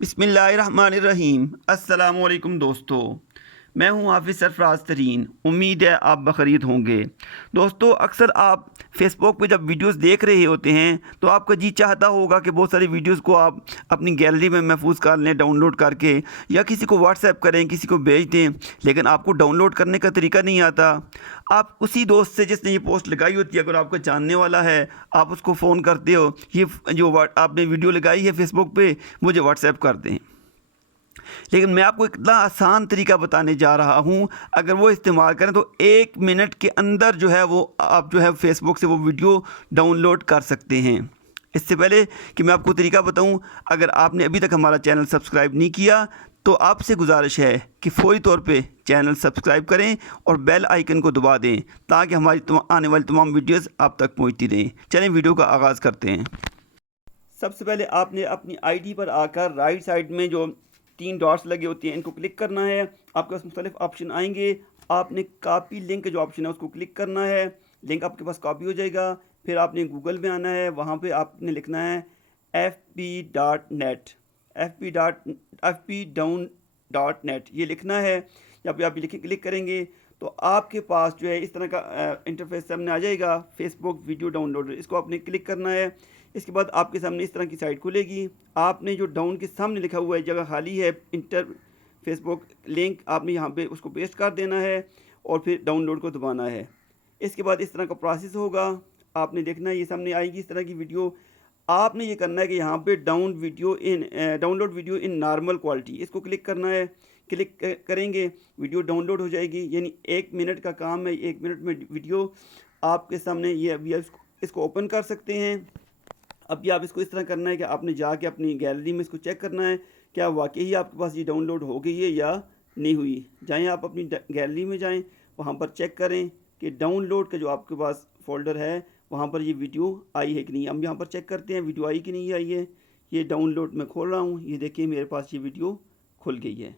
बिस्मिल्लाहिर्रहमानिर्रहीम। अस्सलामु अलैकुम दोस्तों, मैं हूं हाफिज़ सरफराज तरीन। उम्मीद है आप बखैरियत होंगे। दोस्तों, अक्सर आप फेसबुक पे जब वीडियोस देख रहे होते हैं तो आपका जी चाहता होगा कि बहुत सारी वीडियोस को आप अपनी गैलरी में महफूज कर लें डाउनलोड करके, या किसी को व्हाट्सएप करें, किसी को भेज दें, लेकिन आपको डाउनलोड करने का तरीका नहीं आता। आप उसी दोस्त से जिसने ये पोस्ट लगाई होती है, अगर आपका जानने वाला है, आप उसको फ़ोन करते हो, ये जो आपने वीडियो लगाई है फेसबुक पे, मुझे व्हाट्सएप कर दें। लेकिन मैं आपको इतना आसान तरीका बताने जा रहा हूँ, अगर वो इस्तेमाल करें तो 1 मिनट के अंदर जो है वो आप जो है फेसबुक से वो वीडियो डाउनलोड कर सकते हैं। इससे पहले कि मैं आपको तरीका बताऊं, अगर आपने अभी तक हमारा चैनल सब्सक्राइब नहीं किया तो आपसे गुजारिश है कि फ़ौरी तौर पे चैनल सब्सक्राइब करें और बेल आइकन को दबा दें, ताकि हमारी आने वाली तमाम वीडियोस आप तक पहुंचती रहें। चलें वीडियो का आगाज़ करते हैं। सबसे पहले आपने अपनी आईडी पर आकर राइट साइड में जो 3 डॉट्स लगे होते हैं, इनको क्लिक करना है। आपके पास मुख्तलिफ ऑप्शन आएंगे। आपने कॉपी लिंक जो ऑप्शन है उसको क्लिक करना है। लिंक आपके पास कॉपी हो जाएगा। फिर आपने गूगल में आना है, वहाँ पे आपने लिखना है fp.net, fp-down.net ये लिखना है। जब भी आप लिख क्लिक करेंगे तो आपके पास जो है इस तरह का इंटरफेस सामने आ जाएगा, फेसबुक वीडियो डाउनलोडर। इसको आपने क्लिक करना है। इसके बाद आपके सामने इस तरह की साइट खुलेगी। आपने जो डाउन के सामने लिखा हुआ है, जगह खाली है, इंटर फेसबुक लिंक, आपने यहाँ पे उसको पेस्ट कर देना है और फिर डाउनलोड को दबाना है। इसके बाद इस तरह का प्रोसेस होगा। आपने देखना है ये सामने आएगी इस तरह की वीडियो। आपने ये करना है कि यहाँ पे download video in normal quality, इसको क्लिक करना है। क्लिक करेंगे, वीडियो डाउनलोड हो जाएगी। यानी 1 मिनट का काम है। 1 मिनट में वीडियो आपके सामने ये अभी इसको ओपन कर सकते हैं। अभी आप इसको इस तरह करना है कि आपने जाके अपनी गैलरी में इसको चेक करना है क्या वाकई ही आपके पास ये डाउनलोड हो गई है या नहीं हुई। जाएं, आप अपनी गैलरी में जाएं, वहाँ पर चेक करें कि डाउनलोड का जो आपके पास फ़ोल्डर है वहाँ पर ये वीडियो आई है कि नहीं। हम यहाँ पर चेक करते हैं वीडियो आई कि नहीं आई है। ये डाउनलोड मैं खोल रहा हूँ, ये देखिए मेरे पास ये वीडियो खुल गई है।